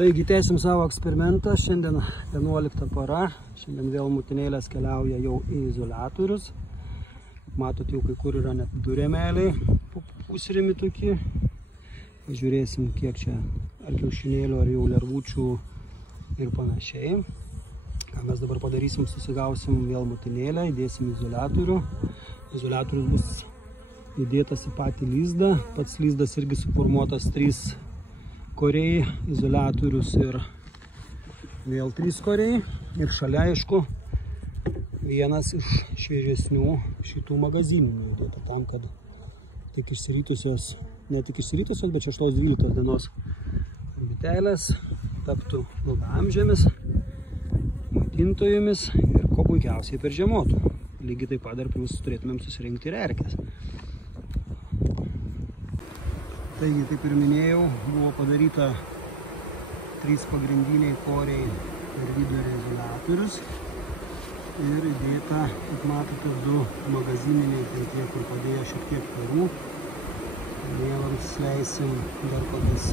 Taigi tęsim savo eksperimentą, šiandien 11 para, šiandien vėl mutinėlės keliauja jau į izoliatorius. Matot, jau kai kur yra net du rėmeliai, pusrėmi tokie. Pažiūrėsim, kiek čia ar kiaušinėlių, ar jau lervučių ir panašiai. Ką mes dabar padarysim, susigausim vėl mutinėlę, įdėsim izoliatorių. Izoliatorius bus įdėtas į patį lizdą, pats lizdas irgi suformuotas 3 koriai, izoliatorius ir vėl 3 koriai. Ir šalia, aišku, vienas iš šviežesnių šitų magazinų įdėta tam, kad tik išsiritusios, ne tik išsiritusios, bet 6-12 dienos bitelės taptų ilgaamžėmis, maitintojomis ir kuo puikiausiai peržiemotų. Lygiai taip pat dar plius turėtumėm susirinkti ir erkes. Taigi, taip ir minėjau, buvo padaryta 3 pagrindiniai koriai per vidurį izoliatorius ir įdėta, kaip matote, 2 magazininiai, tai tie, kur padėjo šiek tiek parų. Mielams leisim dar kokias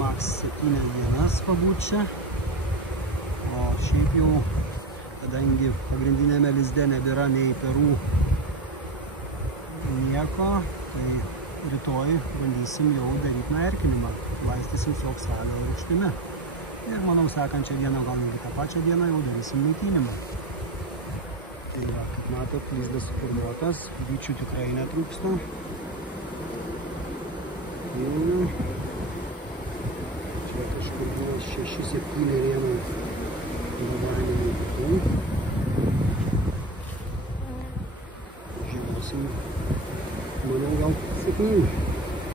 maks 7 dienas pabūt čia. O šiaip jau, kadangi pagrindinėme lizde nebėra nei perų nieko, tai rytoj bandysim jau daryti erkinimą, laistysim su oksalio rūgštimi. Ir manau, sekančią dieną, gal netgi tą pačią dieną jau darysim maitinimą. Tai va, kaip matot, lizdas suformuotas, bičių tikrai netrūksta. Čia kažkur buvo 6-7 rėmai gabanimai kitų. Žiūrėsim, manau, gal sėkmingai.